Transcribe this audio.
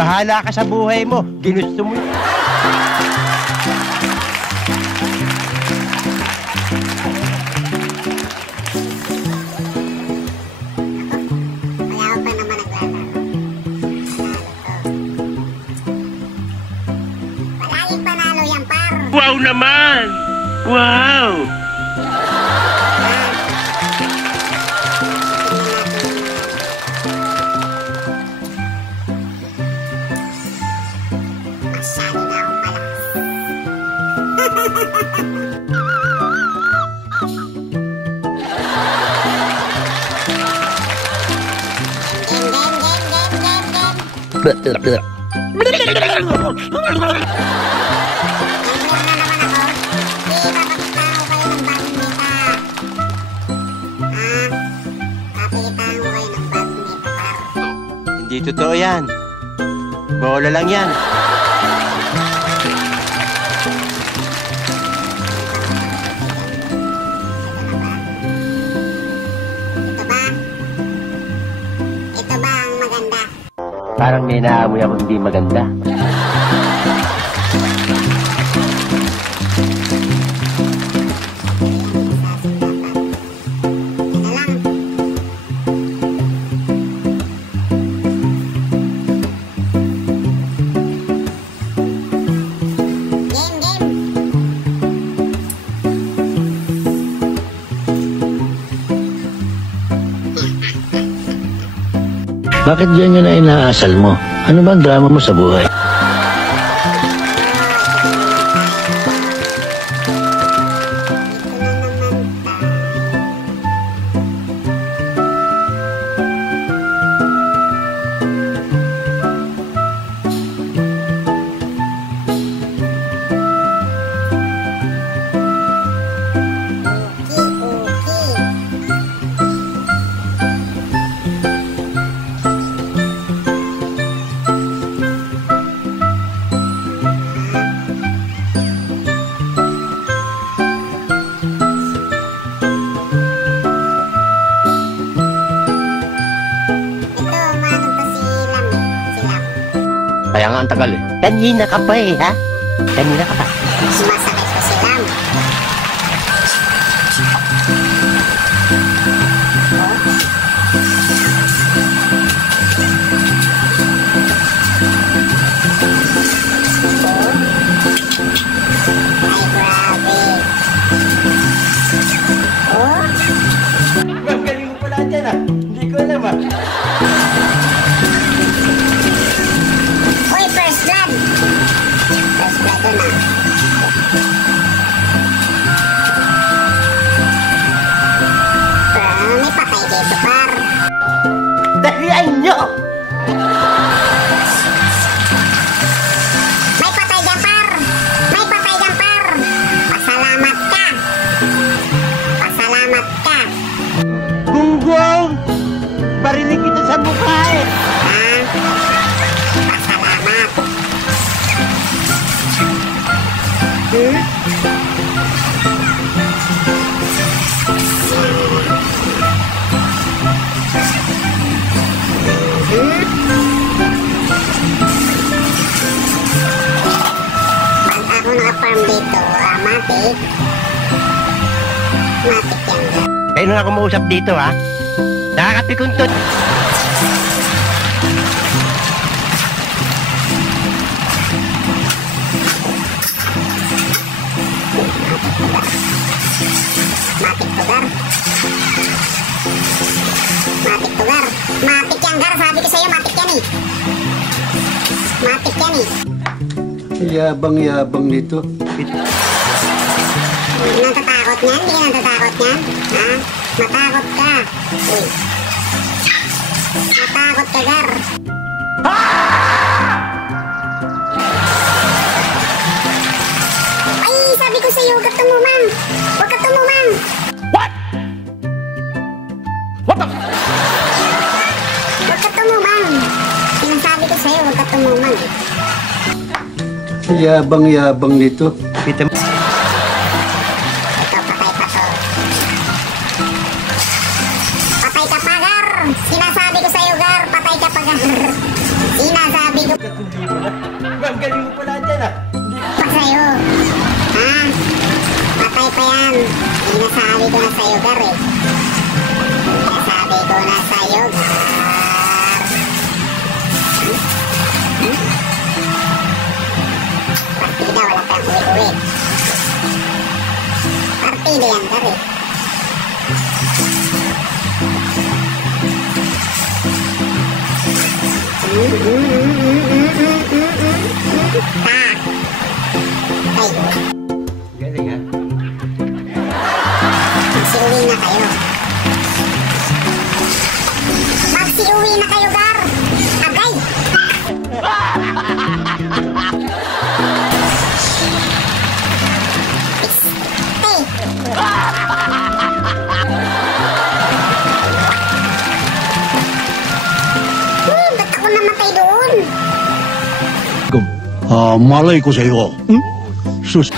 Bahala ka sa buhay mo. Ginusto mo. Wow naman! Wow! Masyado na akong Hindi totoo yan. Bola lang yan. Ito ba ang maganda? Parang may naamoy ako hindi maganda. Bakit yan yun na inaasal mo? Ano ba ang drama mo sa buhay? Kaya nga ang tagal eh. Kanina ka pa eh, ha? Kanina ka pa. Sumasakit ko si Lam. Ang galing mo pala dyan ah. Hindi ko alam ah. Uy, first blood! First blood doon ah. Pero may patay dito, par. Dalian nyo! May patay dyan, par! May patay dyan, par! Pasalamat ka! Pasalamat ka! Gunggong! Barinig kita sa mukha eh. Ha? Pasalamat. Pag ako naka-farm dito, matik. Matik yan. Kayo na ako mausap dito ha. Nakakapikuntot. Matik to, Gar. Matik to, Gar. Matik yan, Gar. Sabi ko sa'yo, matik yan eh. Matik yan eh. Yabang-yabang nito. Natatakot niyan? Hindi ka natatakot niyan? Ha? Matakot ka. Uy. Matakot ka, Gar. Ay, sabi ko sa'yo, huwag ka tumumang. Huwag ka tumumang. What? What the? Huwag ka tumumang. Sinasabi ko sa'yo, huwag ka tumumang. Yabang-yabang nito. Kita mo. Ito, patay pa to. Patay ka pa, Gar. Sinasabi ko sa'yo, Gar. Patay ka pa, Gar. Sinasabi ko. ko na sa'yo, Gar eh. Sabi ko na sa'yo, Gar. Partida, wala tayong uwi-uwi. Partida yan, Gar eh. Ay, Galing ha? magsiuwi na kayo. Magsiuwi na kayo, Gar. Agay. Ba't ako namatay doon? Malay ko sa iyo. Sus.